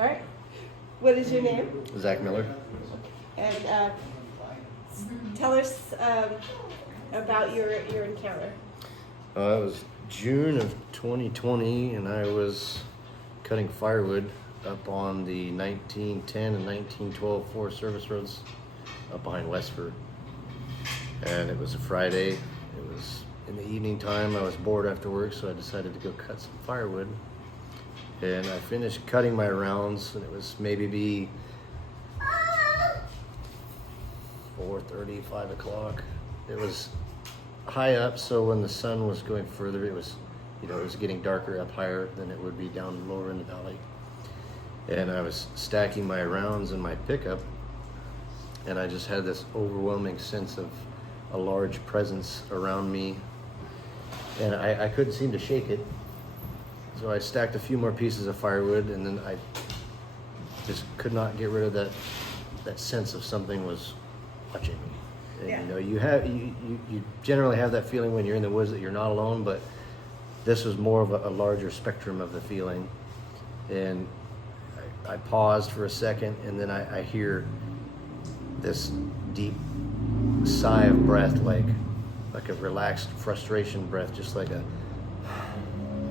All right. What is your name? Zach Miller. And tell us about your encounter. It was June of 2020, and I was cutting firewood up on the 1910 and 1912 Forest Service roads up behind Westford. And it was a Friday. It was in the evening time. I was bored after work, so I decided to go cut some firewood. And I finished cutting my rounds, and it was maybe 4:30, 5 o'clock. It was high up, so when the sun was going further, it was, it was getting darker up higher than it would be down lower in the valley. And I was stacking my rounds in my pickup, and I just had this overwhelming sense of a large presence around me, and I couldn't seem to shake it. So I stacked a few more pieces of firewood, and then I just could not get rid of that sense of something was watching me. And, Yeah. You generally have that feeling when you're in the woods that you're not alone, but this was more of a larger spectrum of the feeling. And I paused for a second, and then I hear this deep sigh of breath, like a relaxed frustration breath, just like a.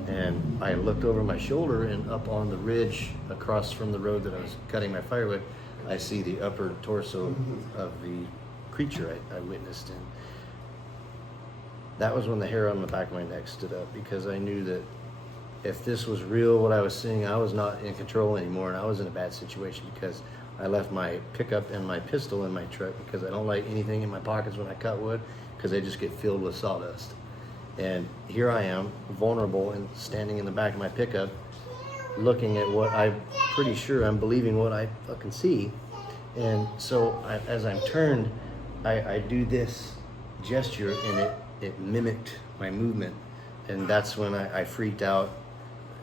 And I looked over my shoulder, and up on the ridge across from the road that I was cutting my firewood, I see the upper torso of the creature I witnessed. And that was when the hair on the back of my neck stood up, because I knew that if this was real, what I was seeing, I was not in control anymore, and I was in a bad situation because I left my pickup and my pistol in my truck, because I don't like anything in my pockets when I cut wood, because they just get filled with sawdust. And here I am, vulnerable, and standing in the back of my pickup, looking at what I'm pretty sure I'm believing what I fucking see. And so as I'm turned, I do this gesture, and it mimicked my movement. And that's when I freaked out.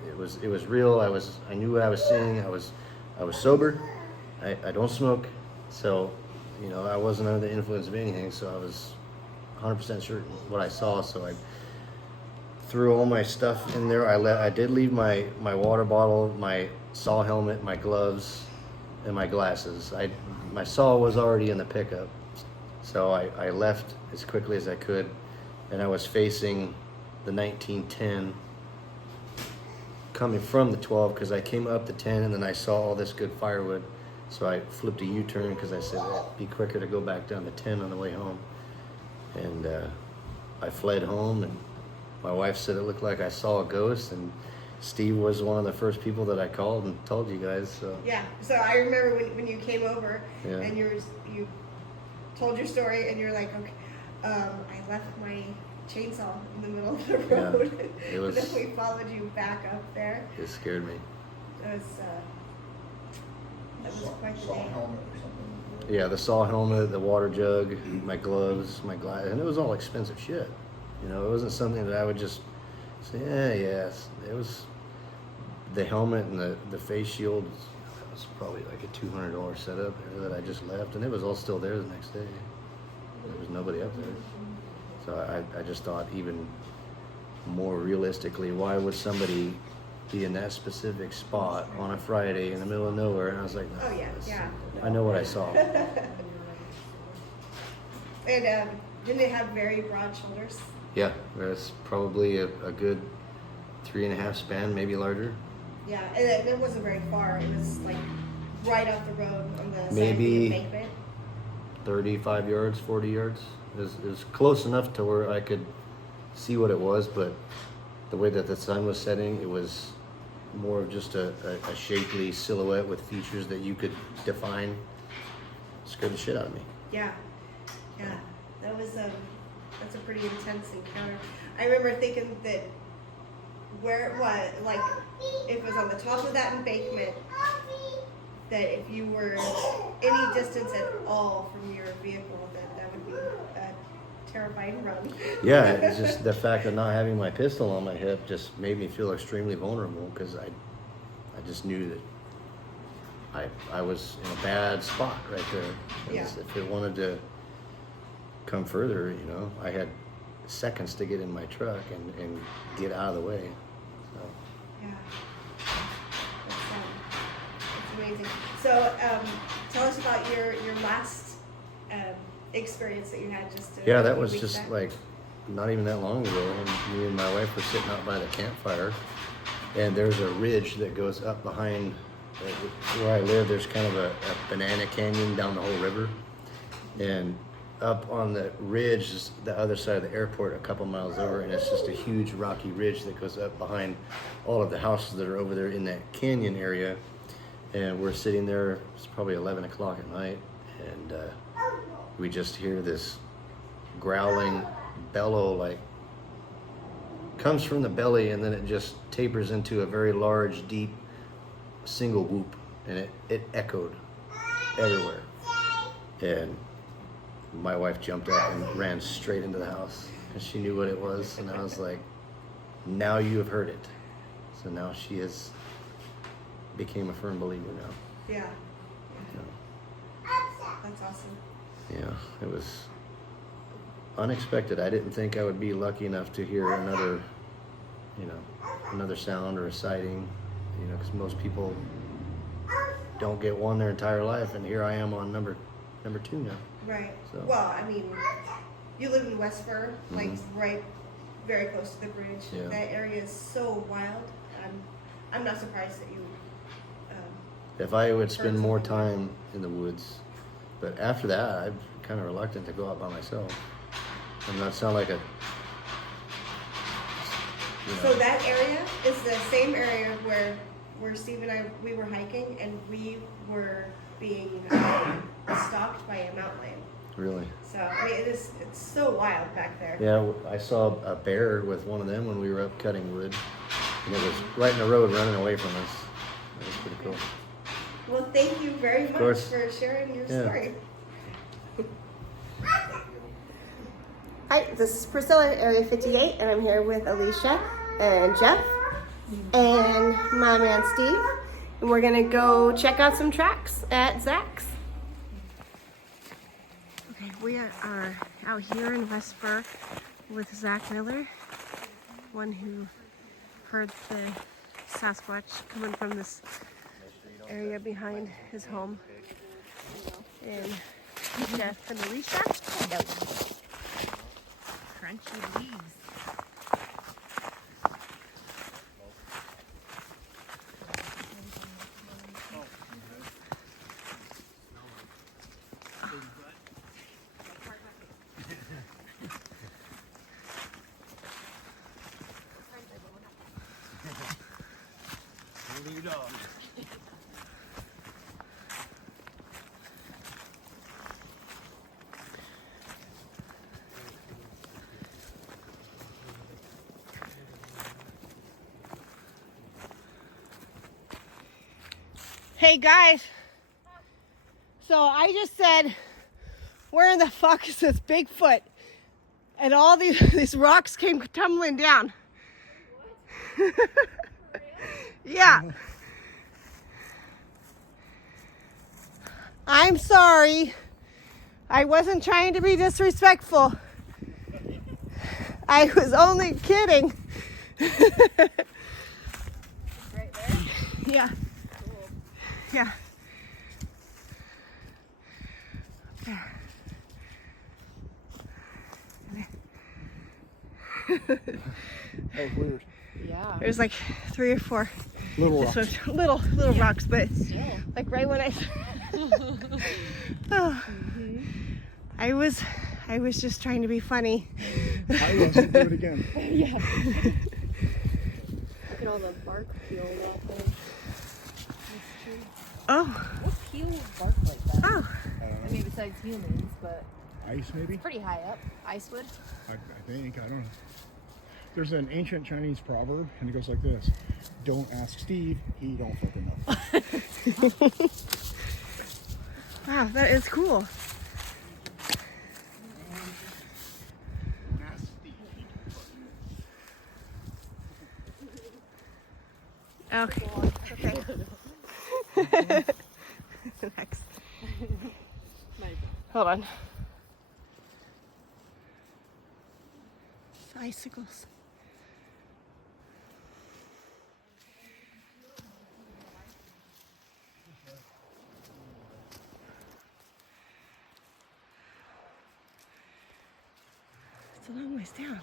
It was real. I knew what I was seeing. I was sober. I don't smoke, so I wasn't under the influence of anything. So I was 100% sure what I saw. So I threw all my stuff in there. I did leave my water bottle, my saw helmet, my gloves, and my glasses. My saw was already in the pickup, so I left as quickly as I could, and I was facing the 1910 coming from the 12, because I came up the 10 and then I saw all this good firewood, so I flipped a U-turn because I said it'd be quicker to go back down the 10 on the way home. And I fled home, and my wife said it looked like I saw a ghost, and Steve was one of the first people that I called and told you guys. So Yeah, so I remember when you came over, Yeah. and you told your story, and you're like, okay, I left my chainsaw in the middle of the Yeah, road. it was- And then we followed you back up there. it scared me. That was quite the day. Yeah, the saw helmet, the water jug, my gloves, my glass, and it was all expensive shit. It wasn't something that I would just say, yes. It was the helmet and the face shield. That was probably like a $200 setup there that I just left, and it was all still there the next day. There was nobody up there. So I just thought, even more realistically, why would somebody be in that specific spot on a Friday in the middle of nowhere? And I was like, no, Oh, yeah. I know what I saw. And didn't it have very broad shoulders? Yeah, that's probably a good 3.5 span, maybe larger. Yeah, and it wasn't very far. It was like right off the road on the side of Maybe the embankment. 35 yards, 40 yards. It was close enough to where I could see what it was, but the way that the sun was setting, it was more of just a shapely silhouette with features that you could define. Scared the shit out of me. Yeah, that's a pretty intense encounter. I remember thinking that where it was, like, if it was on the top of that embankment, that if you were any distance at all from your vehicle, that would be a terrifying run. Yeah, it's just the fact of not having my pistol on my hip just made me feel extremely vulnerable, because I just knew that I was in a bad spot right there. Yeah. If it wanted to come further, I had seconds to get in my truck and get out of the way. So. Yeah. amazing. So, tell us about your last experience that you had just. Yeah, that was weeks just back. like not even that long ago. And me and my wife were sitting out by the campfire, and there's a ridge that goes up behind where I live. There's kind of a banana canyon down the whole river, and up on the ridge is the other side of the airport, a couple miles over, and it's just a huge rocky ridge that goes up behind all of the houses that are over there in that canyon area. And we're sitting there. It's probably 11 o'clock at night, and we just hear this growling bellow, like comes from the belly, and then it just tapers into a very large, deep single whoop, and it echoed everywhere. And my wife jumped up and ran straight into the house because she knew what it was, and I was like, now you have heard it. So now she has became a firm believer now. Yeah. Yeah. That's awesome. Yeah, it was unexpected. I didn't think I would be lucky enough to hear another sound or a sighting, because most people don't get one their entire life, and here I am on number 2 now. Right. So. Well, I mean, you live in Westford, like right, very close to the bridge. Yeah. That area is so wild. I'm not surprised that you. If I would spend more time in the woods, but after that, I'm kind of reluctant to go out by myself. I'm not sound like a. So that area is the same area where Steve and we were hiking, and we were being stalked by a mountain lion. Really? So I mean, it's so wild back there. Yeah, I saw a bear with one of them when we were up cutting wood, and it was right in the road running away from us. That was pretty cool. Well, thank you very much course. for sharing your Yeah. story. Hi, this is Priscilla, Area 58, and I'm here with Alicia and Jeff and my man Steve. And we're gonna go check out some tracks at Zach's. Okay, we are out here in Westford with Zach Miller, one who heard the Sasquatch coming from this area behind his home. And Jeff and Alicia. Hello. Crunchy leaves. Lead on. Hey guys, so I just said, where in the fuck is this Bigfoot? And all these rocks came tumbling down. Yeah. I'm sorry. I wasn't trying to be disrespectful. I was only kidding. Right there? Yeah. Cool. Yeah. That was weird. Yeah. There's like 3 or 4 Little this rocks. one, little rocks, but Still. like right when oh, I was just trying to be funny. I was to do it again. Yeah. Look at all the bark peeled off there. Oh, What peels bark like that? oh, I mean, besides humans, but Ice, maybe? pretty high up. Icewood. I think. I don't know. There's an ancient Chinese proverb, and it goes like this: "Don't ask Steve; he don't fucking know." wow, that is cool. Don't ask Steve. Okay. Okay. Next. Hold on. Icicles. It's a long ways down.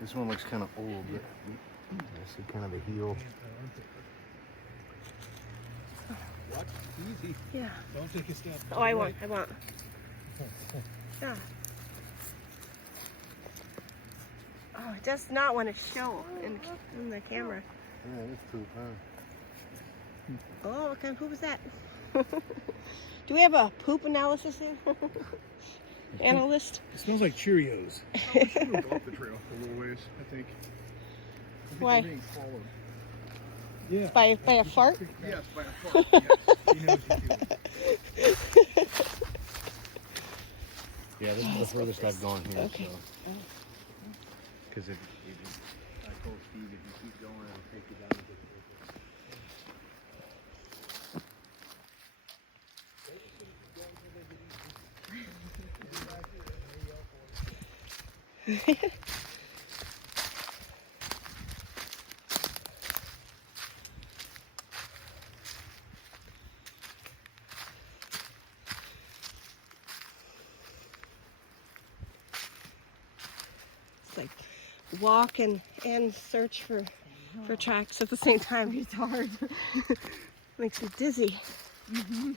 This one looks kind of old, but I see kind of a heel. What? Easy. Yeah. Don't take a step. Oh, I won't. Yeah. Oh, it does not want to show in the camera. Yeah, this poop, huh? Oh, what kind of poop is that? Do we have a poop analysis here? Analyst? It smells like Cheerios. Oh, we should go off the trail a little ways, I think. Why? We're being followed. Yeah. By a fart? Yes, by a fart. Yes. He knows what he's doing. Yeah, this is the furthest I've gone here. Okay. So. Because if I told Steve, if you keep going, I'll take you down a bit further. It's like walk and search for tracks at the same time. It's hard. Makes me dizzy. Mm-hmm.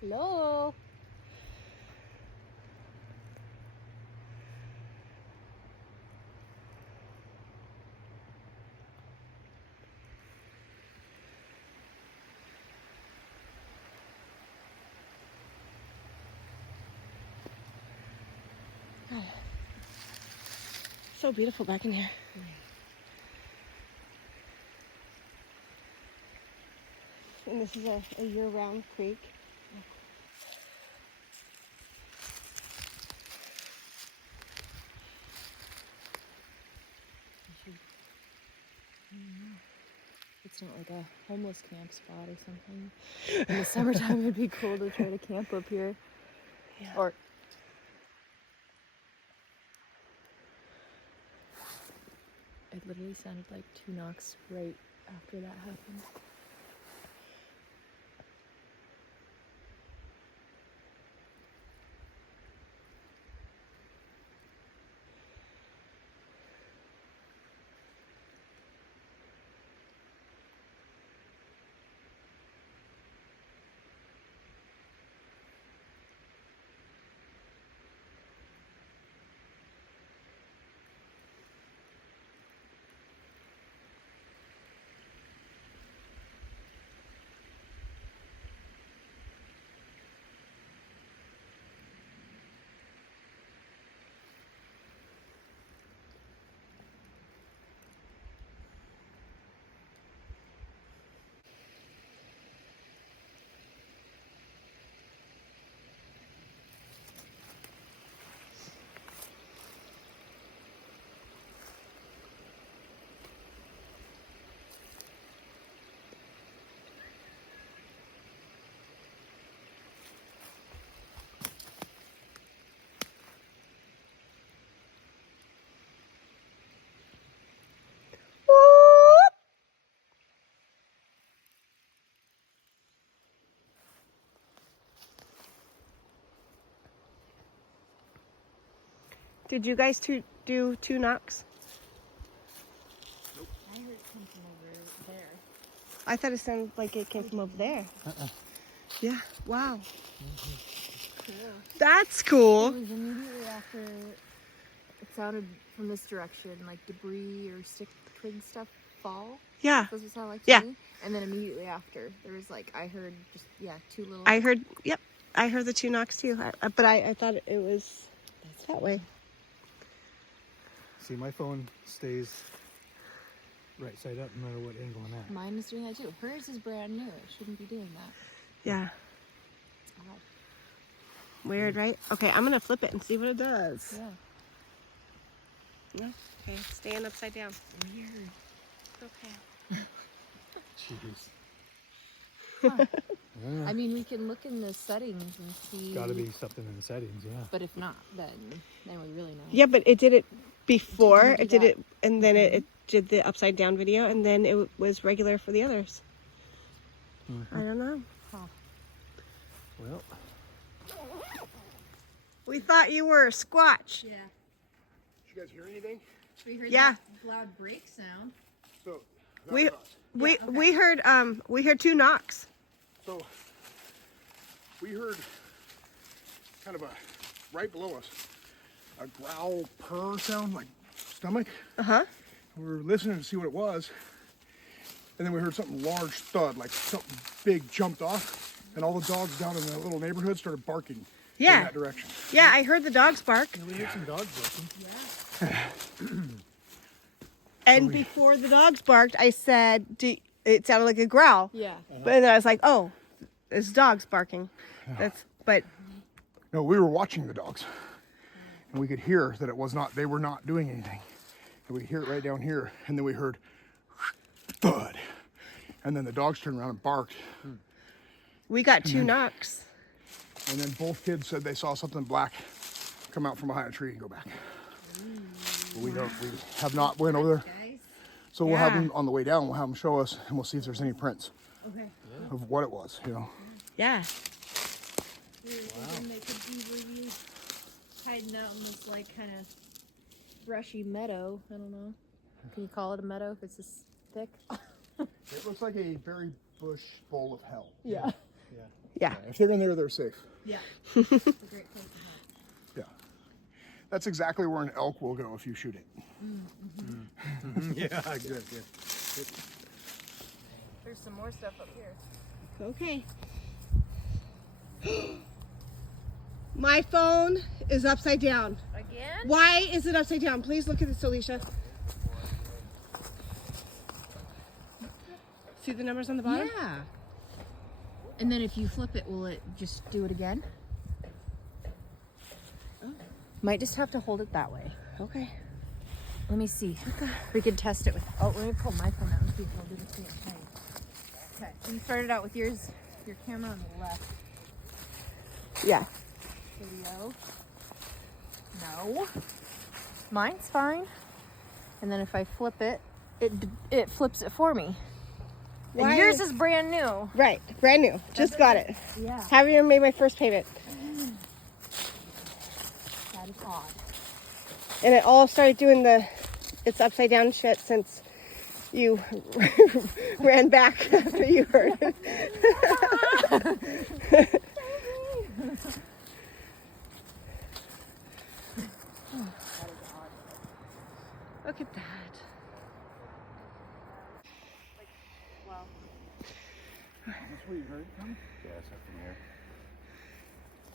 Hello. God. So beautiful back in here. And this is a year-round creek. It's not like a homeless camp spot or something. In the summertime, it'd be cool to try to camp up here. Yeah. Or it literally sounded like 2 knocks right after that happened. Did you guys do 2 knocks? I heard it come from over there. I thought it sounded like it came from over there. Yeah. Wow. Cool. That's It cool. was immediately after it sounded from this direction, like debris or stick twig stuff fall. Yeah. That's what it sounded like to Yeah. me. And then immediately after, there was like, I heard just, 2 little... I heard. Yep. I heard the 2 knocks too. But I thought it was that way. See, my phone stays right side up no matter what angle I'm at. Mine is doing that too. Hers is brand new. It shouldn't be doing that. Yeah. It's odd. Weird, right? Okay, I'm gonna flip it and see what it does. Yeah. No? Okay, it's staying upside down. Weird. Okay. Jeez. Huh. Yeah. I mean, we can look in the settings and see. Gotta be something in the settings, yeah. But if not, then we really know. Yeah, but it did it before. Didn't do It did that. it, and then it did the upside down video, and then it was regular for the others. I don't know. Huh. Well, We thought you were a Squatch. Yeah. did you guys hear anything? We heard Yeah. that loud brake sound. So, that We was us. we heard two knocks. So, we heard kind of right below us, a growl purr sound, like stomach. Uh-huh. We were listening to see what it was, and then we heard something large thud, like something big jumped off, and all the dogs down in the little neighborhood started barking in Yeah. that direction. Yeah, I heard the dogs bark. We heard some dogs barking. And before the dogs barked, I said, it sounded like a growl. Yeah. But then I was like, oh, it's dogs barking. But No, we were watching the dogs, and we could hear that they were not doing anything. And we hear it right down here, and then we heard thud, and then the dogs turned around and barked, we got two knocks. and then both kids said they saw something black come out from behind a tree and go back. But we have not went over there, Guys. so we'll have Yeah. them on the way down. We'll have them show us, and we'll see if there's any prints Okay. of what it was. Yeah. We were thinking they could be really hiding out in this like kind of Brushy meadow. I don't know. Can you call it a meadow if it's this thick? It looks like a berry bush bowl of hell. Yeah. Yeah. If they're in there, they're safe. yeah. It's a great place to hunt. Yeah. That's exactly where an elk will go if you shoot it. Yeah, good. There's some more stuff up here. Okay. My phone is upside down. Again? Why is it upside down? Please look at this, Alicia. See the numbers on the bottom? Yeah. And then if you flip it, will it just do it again? Might just have to hold it that way. Okay. Let me see. We could test it with. Oh, let me pull my phone out and see if it'll do the same thing. Okay. So you started out with your camera on the left. Yeah. Video. No. Mine's fine. And then if I flip it, it flips it for me. Why? And yours is brand new. Right. Brand new. Just got it. Yeah. Haven't even made my first payment. That is odd. And it all started doing it's upside down shit since you ran back after you heard it. Look at that. Well, That's where you heard it from? Yeah, it's up in here.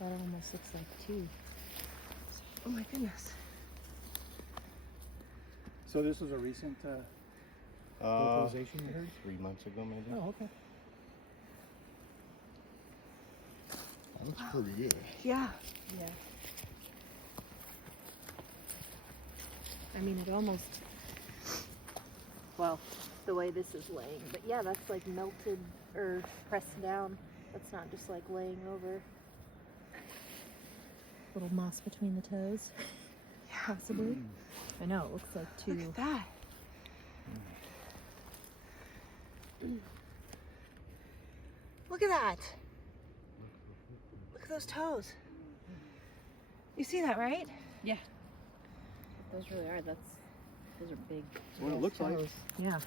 that almost looks like two. Oh my goodness. So this was a recent vocalization you heard? 3 months ago, maybe. Oh, okay. That looks pretty good. Yeah. Yeah. I mean, it almost. Well, the way this is laying, but yeah, that's like melted or pressed down. That's not just like laying over. Little moss between the toes, possibly. I know, it looks like two. Look at that. Look at that. Look at those toes. You see that, right? Yeah. Those really are. Those are big. That's what it looks like. toes. Yeah.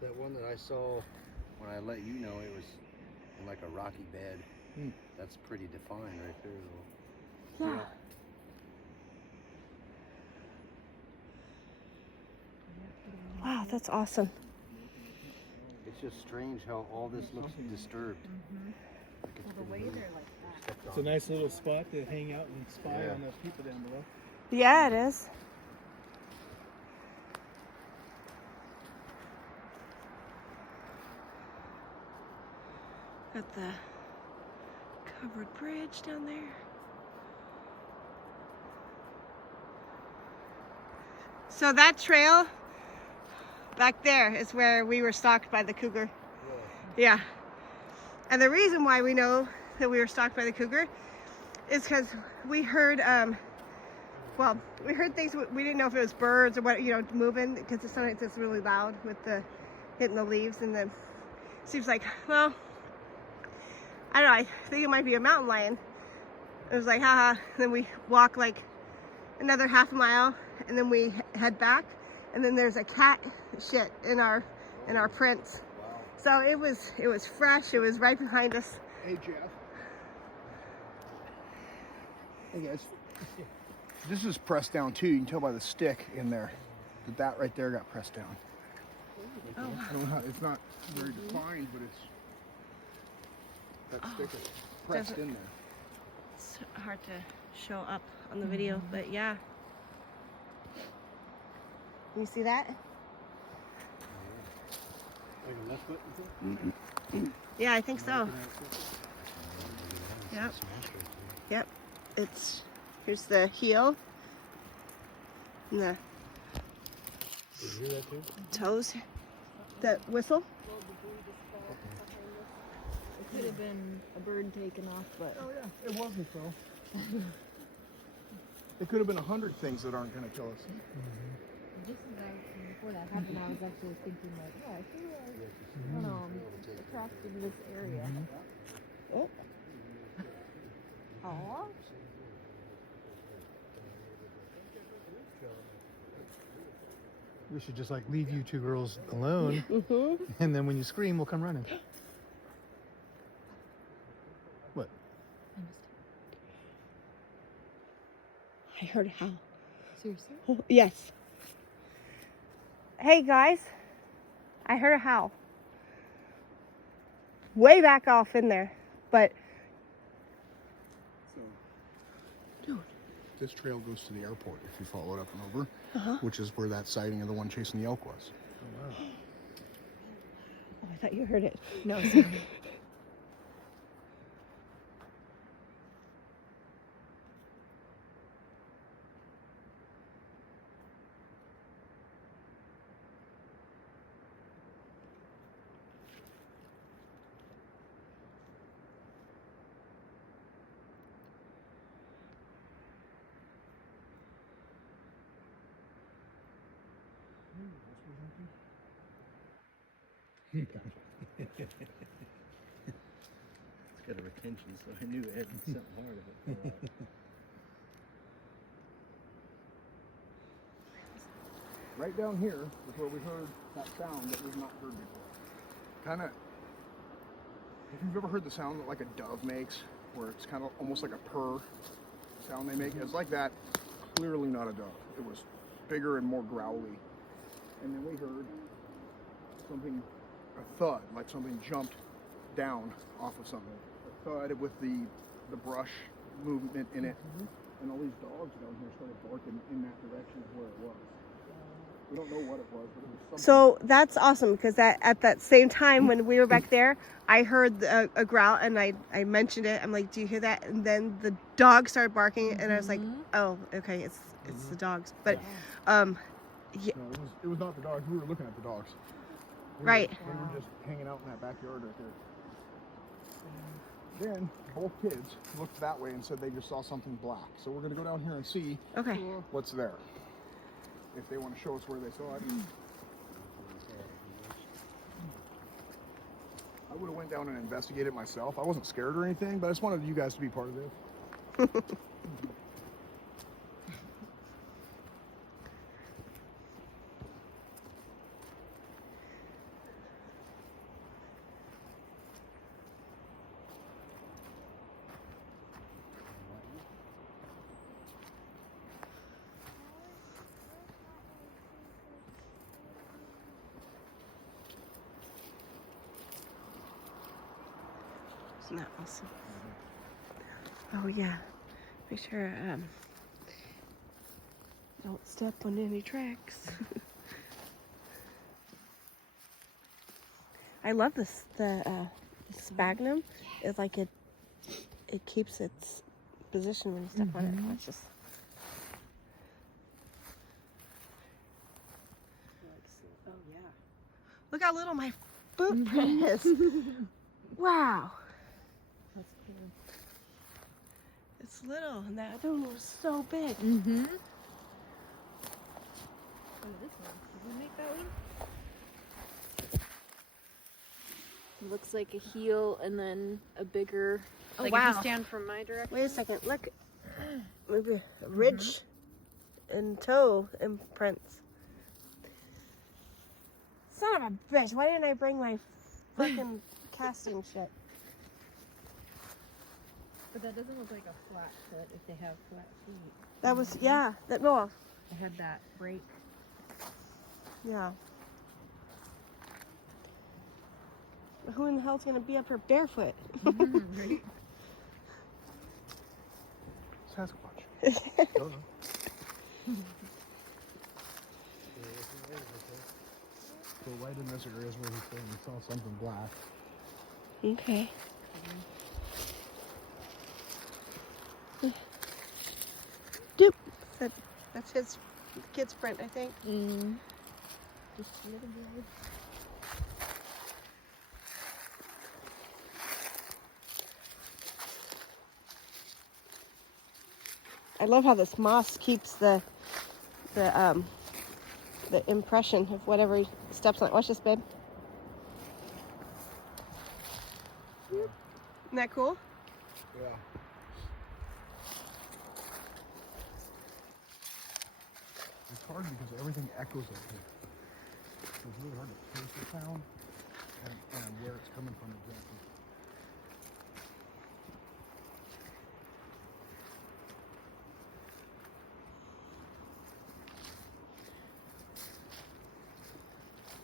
That one that I saw when I let you know it was in like a rocky bed. That's pretty defined right there, though. Yeah. Wow, that's awesome. It's just strange how all this looks disturbed. Like it's The been way moved. they're like that. It's a nice little spot to hang out and spy Yeah. on those people down below. Yeah, it is. Got the covered bridge down there. So that trail back there is where we were stalked by the cougar. Yeah. And the reason why we know that we were stalked by the cougar is because we heard, well, we heard things, we didn't know if it was birds or what, you know, moving, because sometimes it's really loud with the hitting the leaves, and then seems like, well, I don't know, I think it might be a mountain lion. It was like, haha, and then we walk like another half a mile, and then we head back, and then there's a cat shit in our prints. So it was fresh. It was right behind us. Hey, Jeff. Hey, guys. This is pressed down too. You can tell by the stick in there that right there got pressed down. Oh. I don't know how, it's not very defined, but that stick is pressed in there. It's hard to show up on the video, but yeah. You see that? Like a left foot, you think? Yeah, I think so. Yep. Yep. Here's the heel. And the Did you hear that too? toes. The whistle. It could have been a bird taken off, but Oh yeah, it wasn't so. It could have been 100 things that aren't going to kill us. just before that happened, I was actually thinking like, yeah, I feel like, I don't know, I'm attracted to this area. Oh. Aw. We should just like leave you two girls alone, and then when you scream, we'll come running. What? I heard a howl. Seriously? Oh, yes. Hey guys, I heard a howl. Way back off in there, but So, this trail goes to the airport if you follow it up and over, which is where that sighting of the one chasing the elk was. oh, I thought you heard it. No, sorry. It's got a retention, so I knew it had something hard of it. Right down here is where we heard that sound that we've not heard before. Kind of, if you've ever heard the sound that like a dove makes, where it's kind of almost like a purr sound they make, it's like that. Clearly not a dove. It was bigger and more growly. And then we heard something, a thud, like something jumped down off of something. A thud with the brush movement in it. And all these dogs down here started barking in that direction of where it was. We don't know what it was, but it was something. so that's awesome because at that same time when we were back there, I heard a growl and I mentioned it. I'm like, do you hear that? And then the dog started barking and I was like, oh, okay, it's the dogs. But yeah. No, it was not the dogs. We were looking at the dogs. Right. We were just hanging out in that backyard right there. Then both kids looked that way and said they just saw something black. So we're going to go down here and see Okay. what's there. If they want to show us where they saw it. I would have went down and investigated myself. I wasn't scared or anything, but I just wanted you guys to be part of this. Isn't that awesome? Oh yeah. Make sure don't step on any tracks. I love this. The sphagnum is like it it keeps its position when you step on it. Watch this. Oh yeah. Look how little my footprint is. Wow. That's cool. It's little, and that other one was so big. Mm-hmm. Oh, this one. Did we make that one? Looks like a heel and then a bigger. Oh, like wow. if you stand from my direction. Wait a second. Look. Maybe a ridge and toe imprints. Son of a bitch. Why didn't I bring my fucking casting shit? But that doesn't look like a flat foot if they have flat feet. That was, yeah. That, no. I had that break. Yeah. Who in the hell's gonna be up here barefoot? Right? Sasquatch. So right in this area is where he's saying he saw something black. Okay. Doop. That's his kid's print, I think. Mm. Just a little bit. I love how this moss keeps the impression of whatever he steps on. Watch this, babe. Isn't that cool? Yeah. It's hard because everything echoes up here. So it's really hard to trace the sound and where it's coming from exactly.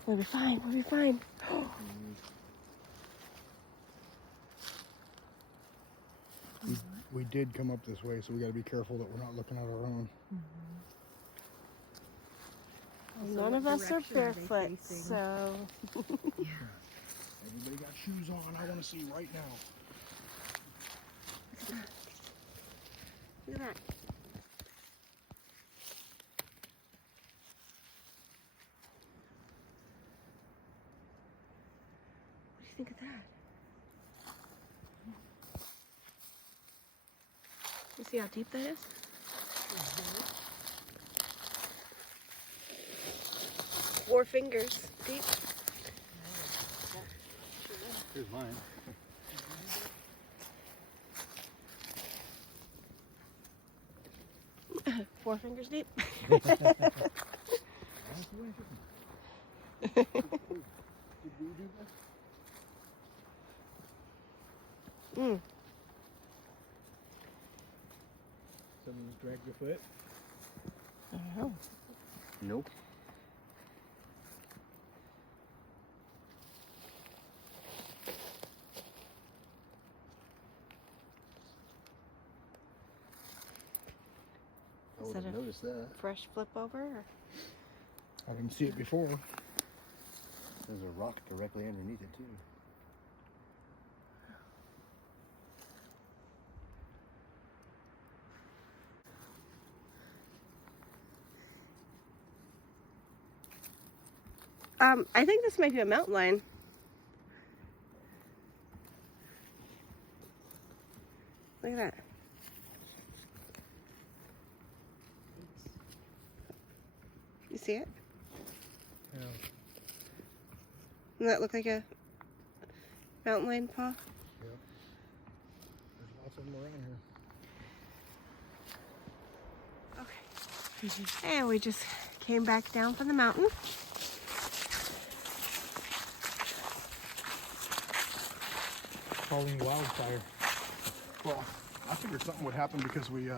We'll be fine. We'll be fine. We did come up this way, so we got to be careful that we're not looking at our own. None of us are barefoot, so. Everybody got shoes on. I want to see right now. Look at that. What do you think of that? You see how deep that is? 4 fingers deep. Here's mine. 4 fingers deep. Did we do this? Mm. Someone's dragged your foot. I don't know. Nope. I Is would that have a noticed that. fresh flip over? Or? I didn't see it before. There's a rock directly underneath it too. I think this might be a mountain lion. Look at that. You see it? Yeah. Doesn't that look like a mountain lion paw? There's lots of them around here. Okay. And we just came back down from the mountain. Falling wildfire. Well, I figured something would happen because we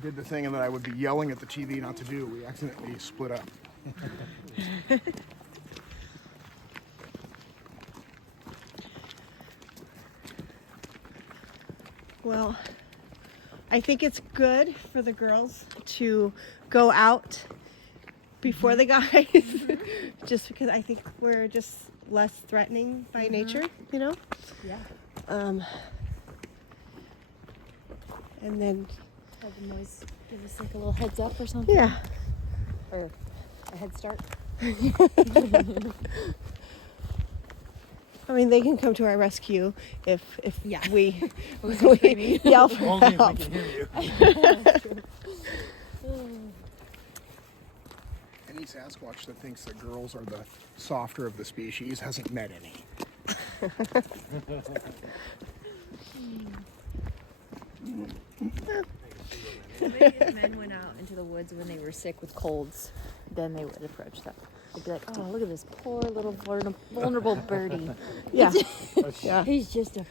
did the thing and that I would be yelling at the TV not to do. We accidentally split up. Well, I think it's good for the girls to go out before the guys, just because I think we're just less threatening by nature, you know? Yeah. and then Have the noise give us like a little heads up or something. yeah. Or a head start. I mean, they can come to our rescue if Yeah. we, screaming. yell for Only if help. we can hear you. Any Sasquatch that thinks that girls are the softer of the species hasn't met any. If men went out into the woods when they were sick with colds, then they would approach them. They'd be like, "Oh, look at this poor little vulnerable birdie. Yeah. Yeah. He's just a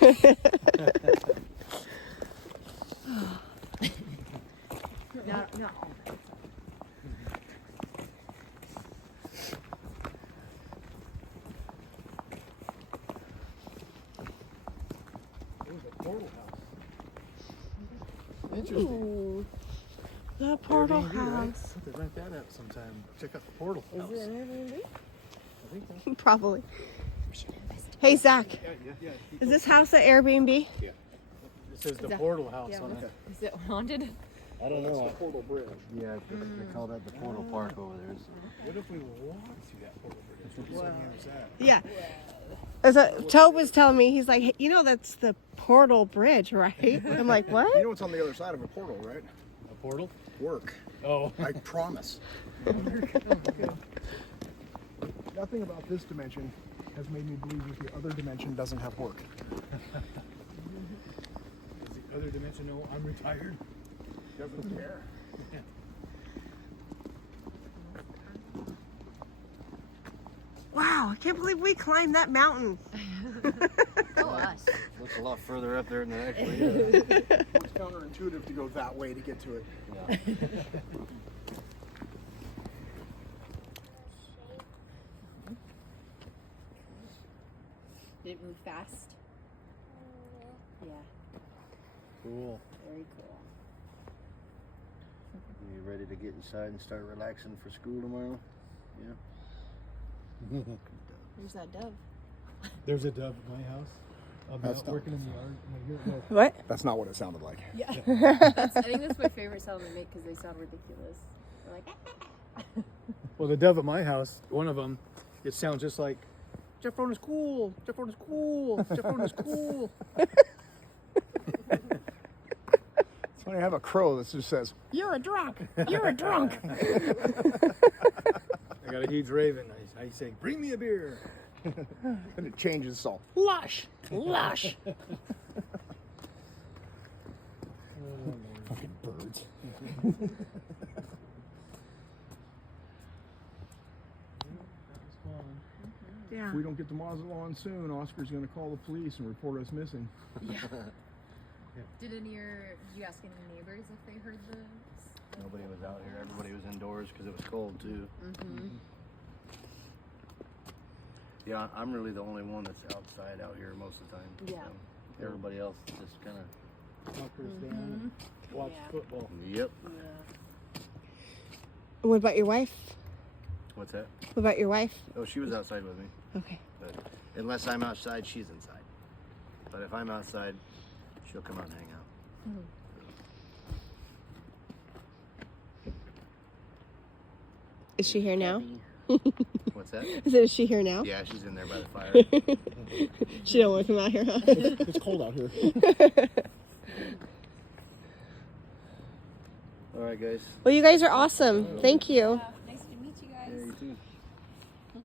baby." Not all. There's a portal house. Interesting. Ooh, the portal Airbnb, right? house. Have to rent that out sometime. Check out the portal house. Is it an Airbnb? I think so. Probably. Hey, Zach, Yeah. is this house an Airbnb? It says the portal house on it. Is it haunted? I don't know. Portal Bridge. Yeah, they call that the portal park over there. So. What if we walk through that portal bridge? What is that? Yeah. As Tobe was telling me, he's like, you know, that's the portal bridge, right? I'm like, what? You know what's on the other side of a portal, right? A portal? Work. Oh. I promise. Nothing about this dimension has made me believe that the other dimension doesn't have work. Does the other dimension know I'm retired? Doesn't care. Wow, I can't believe we climbed that mountain. Oh, us. Looks a lot further up there than it actually is. It's counterintuitive to go that way to get to it. Yeah. Did it move fast? Yeah, Cool. very cool. You ready to get inside and start relaxing for school tomorrow? Yeah. There's that dove. There's a dove at my house. I'm That's out not- working in the yard. And I hear it go, What? That's not what it sounded like. Yeah. I think that's my favorite sound to make because they sound ridiculous. They're like, well, the dove at my house, one of them, it sounds just like, Jeff Rohn is cool. Jeff Rohn is cool. Jeff Rohn is cool. It's funny, I have a crow that just says, "You're a drunk. You're a drunk." I got a huge raven. I say, bring me a beer. And it changes, so lush, lush. Fucking birds. Yeah. If we don't get the muzzle on soon, Oscar's going to call the police and report us missing. did you ask any neighbors if they heard the? Nobody was out here. Everybody was indoors because it was cold too. Mm-hmm. Yeah, I'm really the only one that's outside out here most of the time. Yeah. So everybody else just kind of. Walkers down and watch Yeah. football. Yep. Yeah. What about your wife? What's that? What about your wife? Oh, she was outside with me. Okay. But unless I'm outside, she's inside. But if I'm outside, she'll come out and hang out. Is she here now? What's that? I said, is she here now? Yeah, she's in there by the fire. She don't want to come out here, huh? It's cold out here. All right, guys. Well, you guys are awesome. Thank you.